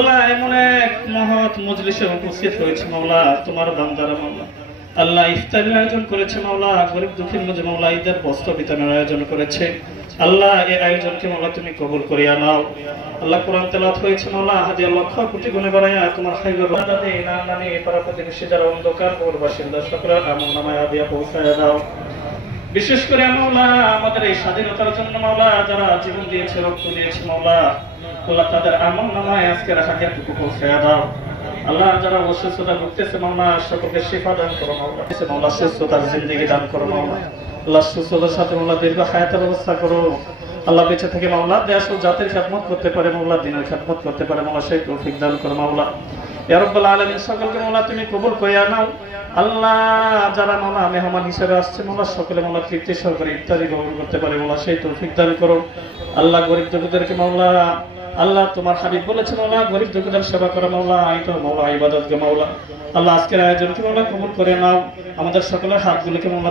আল্লাহ এমন এক মহৎ মজলিসে উপস্থিত হয়েছে মাওলা তোমার বান্দারা মাওলা। আল্লাহ ইফতারের আয়োজন করেছে মাওলা, গরিব দুঃখীর মধ্যে মাওলা ঈদের বস্ত্র বিতরণের আয়োজন করেছে। আল্লাহ এই আয়োজনকে মাওলা তুমি কবুল করিয়া নাও। আল্লাহ কোরআন তেলাওয়াত হয়েছে মাওলা, হাদিয়া লক্ষ কোটি গুণে বাড়াইয়া তোমার হাইবের দাদে নাম নানি পাড়া প্রতিবেশী যারা অন্ধকার পৌর বাসিন্দা সকলের আমল নামায় হাদিয়া পৌঁছায় দাও। বিশেষ করে মাওলা আমাদের এই স্বাধীনতার জন্য মাওলা যারা জীবন দিয়েছে, রক্ত দিয়েছে মাওলা, আল্লাহ তাদের আমল নামায় আজকের হাদিয়াটুকু পৌঁছায় দাও। আল্লাহ যারা অসুস্থতা ভুগতেছে মাওলা সকলকে শিফা দান করো মাওলা, মাওলা সুস্থতার জিন্দেগি দান করো মাওলা। আল্লাহ সুস্থতার সাথে মাওলা দীর্ঘ হায়াতের ব্যবস্থা করো। আল্লাহ বেঁচে থেকে মাওলা দেশ ও জাতির খেদমত করতে পারে মাওলা, দিনের খেদমত করতে পারে মাওলা, সেই তৌফিক দান করো মাওলা। ইয়া রাব্বাল আলামিন সকলকে মাওলা তুমি কবুল করিয়া নাও। আল্লাহ যারা মাওলা মেহমান হিসেবে আসছে মাওলা সকলে মাওলা তৃপ্তি সহকারে ইফতারি গ্রহণ করতে পারে মাওলা, সেই তৌফিক দান করো। আল্লাহ গরিব দুঃখীদেরকে মাওলা, আল্লাহ তোমার হাবিব বলেছে মাওলা গরিব দুঃখীদের সেবা করা মাওলা, এই তো মাওলা ইবাদত কে মাওলা। আল্লাহ আজকের আয়োজনকে মাওলা কবুল করে নাও। আমাদের সকলের হাতগুলোকে মাওলা